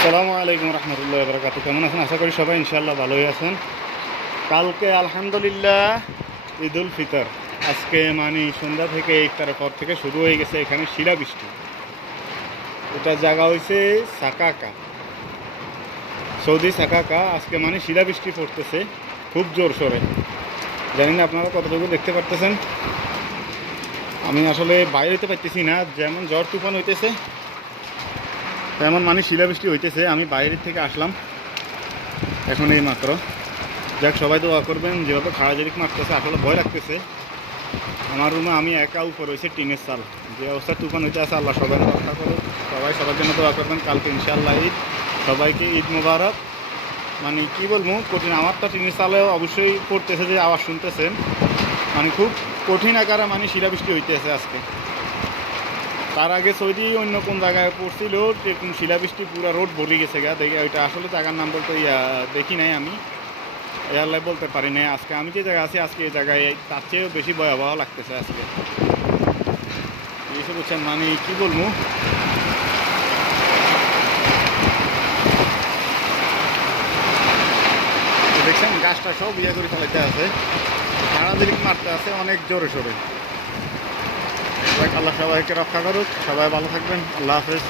আসসালামু আলাইকুম রহমতুল্লাহ বরকাত। কেমন আছেন? আশা করি সবাই ইনশাআল্লাহ ভালোই আছেন। কালকে আলহামদুলিল্লাহ ঈদ উল ফিতর। আজকে মানে সন্ধ্যা থেকে ইফতারের পর থেকে শুরু হয়ে গেছে এখানে শিলাবৃষ্টি। এটা জায়গা হয়েছে সাকাকা, সৌদি সাকাকা। আজকে মানে শিলাবৃষ্টি পড়তেছে খুব জোর সোরে। জানি না আপনারা কতটুকু দেখতে পারতেছেন। আমি আসলে বাইরে হইতে পারতেছি না, যেমন ঝড় তুফান হইতেছে তেমন মানে শিলাবৃষ্টি হইতেছে। আমি বাইরের থেকে আসলাম এখন এই মাত্র। যাক, সবাই দোয়া করবেন। যেভাবে খাড়াঝাড়ি মারতেছে আসলে ভয় লাগতেছে। আমার রুমে আমি একা, উপর হয়েছে টিনের চাল। যে অবস্থা তুফান হইতে আছে, আল্লাহ সবাই রক্ষা করুন। সবাই সবার জন্য দোয়া করবেন। কালকে ইনশাআল্লাহ ঈদ। সবাইকে ঈদ মুবারক। মানে কি বলবো, কঠিন। আমার তো টিনের চালেও অবশ্যই পড়তেছে, যে আওয়াজ শুনতেছেন। মানে খুব কঠিন আকারে মানে শিলাবৃষ্টি হইতেছে আজকে। তার আগে সৌদি অন্য কোন জায়গায় পড়ছিল এরকম শিলাবৃষ্টি, পুরো রোড ভরে গেছে গা। দেখি ওইটা আসলে জায়গার নাম বলতে দেখি নাই আমি, এয়ারলাই বলতে পারি না। আজকে আমি যে জায়গায় আছি, আজকে এই জায়গায় তার চেয়েও বেশি ভয়াবহ লাগতেছে আজকে। এইসব বুঝছেন, মানে কি বলবো। দেখছেন গাছটা সব ইয়ে করে ফেলাইতে আছে, তাড়াতাড়ি মারতে আছে অনেক জোরে সোরে। আল্লাহ সবাইকে রক্ষা করুক। সবাই ভালো থাকবেন। আল্লাহ হাফেজ।